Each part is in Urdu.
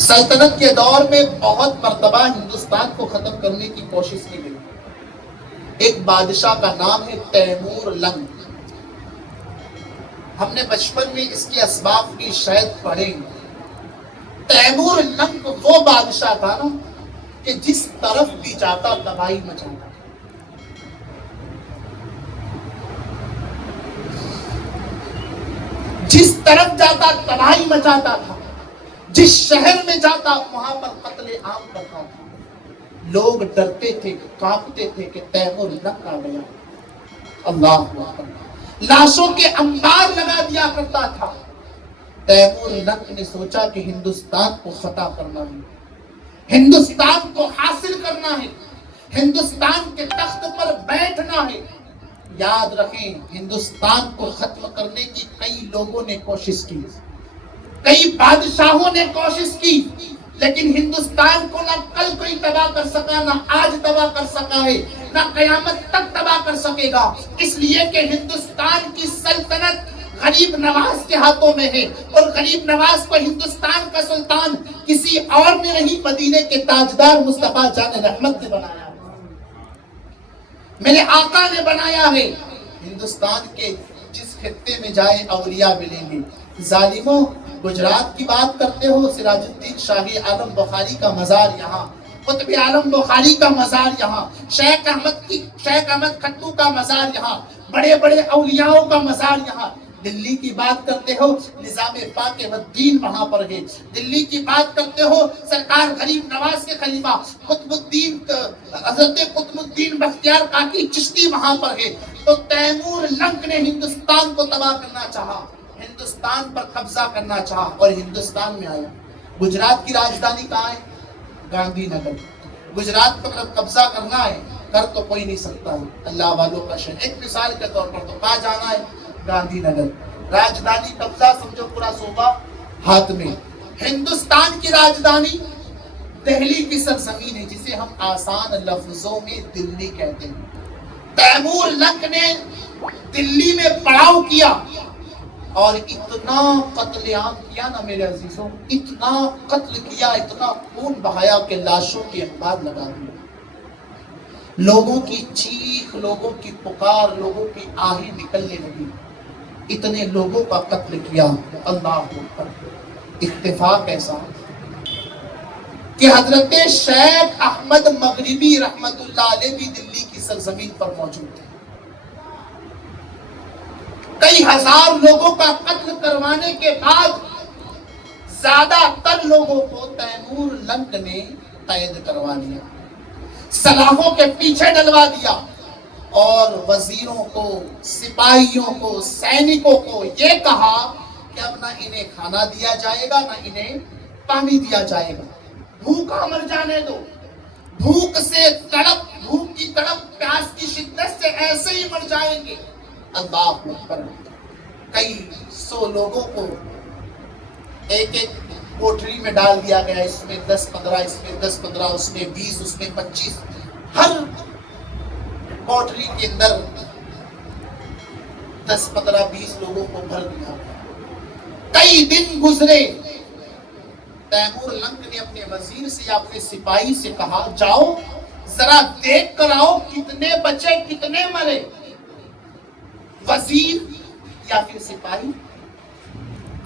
سلطنت کے دور میں بہت مرتبہ ہندوستان کو ختم کرنے کی کوشش کی گئی. ایک بادشاہ کا نام ہے تیمور لنگ. ہم نے بچپن میں اس کے اسباق بھی شاید پڑھے. تیمور لنگ وہ بادشاہ تھا نا کہ جس طرف بھی جاتا تباہی مچاتا. جس طرف جاتا تباہی مچاتا تھا. جس شہر میں جاتا وہاں پر قتل عام کرتا تھا. لوگ ڈرتے تھے, کانپتے تھے کہ تیمور لنگ آ گیا. اللہ اکبر. لاشوں کے انبار لگا دیا کرتا تھا. تیمور لنگ نے سوچا کہ ہندوستان کو فتح کرنا ہے, ہندوستان کو حاصل کرنا ہے, ہندوستان کے تخت پر بیٹھنا ہے. یاد رکھیں, ہندوستان کو ختم کرنے کی کئی لوگوں نے کوشش کی, کئی بادشاہوں نے کوشش کی, لیکن ہندوستان کو نہ کل کوئی تباہ کر سکا, نہ آج تباہ کر سکا ہے, نہ قیامت تک تباہ کر سکے گا. اس لیے کہ ہندوستان کی سلطنت غریب نواز کے ہاتھوں میں ہے, اور غریب نواز کو ہندوستان کا سلطان کسی اور نے نہیں, مدینے کے تاجدار مصطفیٰ جان رحمت نے بنایا, میرے آقا نے بنایا ہے. ہندوستان کے جس خطے میں جائے اولیاء ملیں گے. ظالموں, گجرات کی بات کرتے ہو, سراج الدین شاہی عالم بخاری کا مزار یہاں, قطب عالم بخاری کا مزار یہاں, شیخ احمد کھٹو کا مزار یہاں, بڑے بڑے اولیاءوں کا مزار یہاں. دلی کی بات کرتے ہو, نظام پاک الدین وہاں پر ہے. دلی کی بات کرتے ہو, سرکار غریب نواز کے خلیفہ حضرت قطب الدین بختیار کاکی چشتی وہاں پر ہے. تو تیمور لنگ نے ہندوستان کو تباہ کرنا چاہا, ہندوستان پر قبضہ کرنا چاہا, اور ہندوستان میں آیا. گجرات کی راجدھانی کہاں ہے؟ گاندھی نگر. گجرات پر قبضہ کرنا ہے, کر تو کوئی نہیں سکتا ہے, اللہ والوں کا شہر. ایک مثال کے طور پر تو کہاں جانا ہے؟ گاندھی نگر. راجدھانی قبضہ, سمجھو پورا صوبہ ہاتھ میں. ہندوستان کی راجدھانی دہلی کی سرزمین ہے, جسے ہم آسان لفظوں میں دلی کہتے ہیں. تیمور لنگ نے دلی میں پڑاؤ کیا, اور اتنا قتل عام کیا نا میرے عزیزوں, اتنا قتل کیا, اتنا خون بہایا کہ لاشوں کے انبار لگا دیا. لوگوں کی چیخ, لوگوں کی پکار, لوگوں کی آہیں نکلنے لگی. اتنے لوگوں کا قتل کیا. اللہ اکبر. اتفاق ایسا کہ حضرت شیخ احمد مغربی رحمت اللہ علیہ بھی دلی کی سرزمین پر موجود تھے. کئی ہزار لوگوں کا قتل کروانے کے بعد زیادہ تر لوگوں کو تیمور لنگ نے قید کروا لیا, سلاخوں کے پیچھے ڈلوا دیا, اور وزیروں کو, سپاہیوں کو, سینکوں کو یہ کہا کہ اب نہ انہیں کھانا دیا جائے گا, نہ انہیں پانی دیا جائے گا, بھوکا مر جانے دو. بھوک سے تڑپ, بھوک کی تڑپ, پیاس کی شدت سے ایسے ہی مر جائیں گے. اللہ اکبر. کئی سو لوگوں کو ایک ایک کوٹری میں ڈال دیا گیا, اس میں 10-15, اس میں 10-15, اس میں 20, اس میں 25, ہر کوٹری کے اندر 10-15-20 لوگوں کو بھر دیا. کئی دن گزرے. تیمور لنگ نے اپنے وزیر سے یا اپنے سپاہی سے کہا, جاؤ ذرا دیکھ کر آؤ کتنے بچے کتنے مرے. وزیر یا پھر سپاہی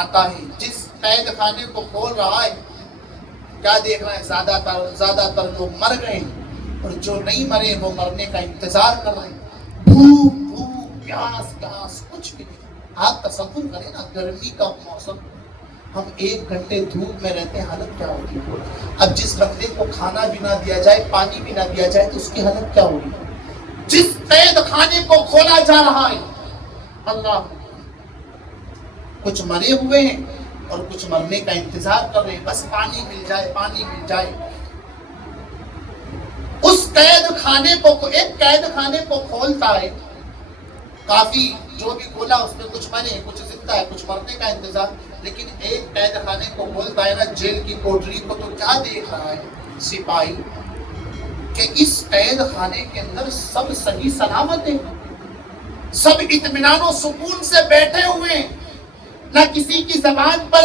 آتا ہے, جس قید خانے کو کھول رہا ہے کیا دیکھ رہا ہے؟ زیادہ تر لوگ مر گئے, اور جو نہیں مرے وہ مرنے کا انتظار کر رہے ہیں. بھوک, پیاس, کچھ بھی نہیں. آپ تصور کریں نا, گرمی کا موسم, ہم 1 گھنٹے دھوپ میں رہتے ہیں, حالت کیا ہوتی ہے. اب جس بندے کو کھانا بھی نہ دیا جائے, پانی بھی نہ دیا جائے, تو اس کی حالت کیا ہوگی. جس قید خانے کو کھولا جا رہا ہے, اللہ, کچھ مرے ہوئے ہیں اور کچھ مرنے کا انتظار کر رہے ہیں, بس پانی مل جائے, پانی مل جائے. اس قید خانے کو, ایک قید خانے کو کھولتا ہے, کافی جو بھی کھولا اس میں کچھ مرے, کچھ زندہ ہے, کچھ مرنے کا انتظار. لیکن ایک قید خانے کو کھولتا ہے نا, جیل کی کوٹری کو, تو کیا دیکھ رہا ہے سپاہی کہ اس قید خانے کے اندر سب صحیح سلامت ہیں, سب اطمینان و سکون سے بیٹھے ہوئے ہیں, نہ کسی کی زبان پر